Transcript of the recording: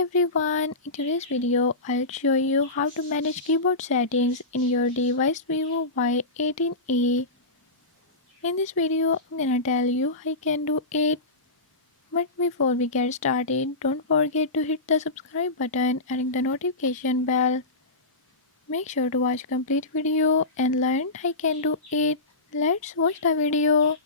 everyone, in today's video I'll show you how to manage keyboard settings in your device Vivo Y18e. In this video I'm gonna tell you how you can do it. But before we get started, don't forget to hit the subscribe button and ring the notification bell. Make sure to watch complete video and learn how you can do it. Let's watch the video.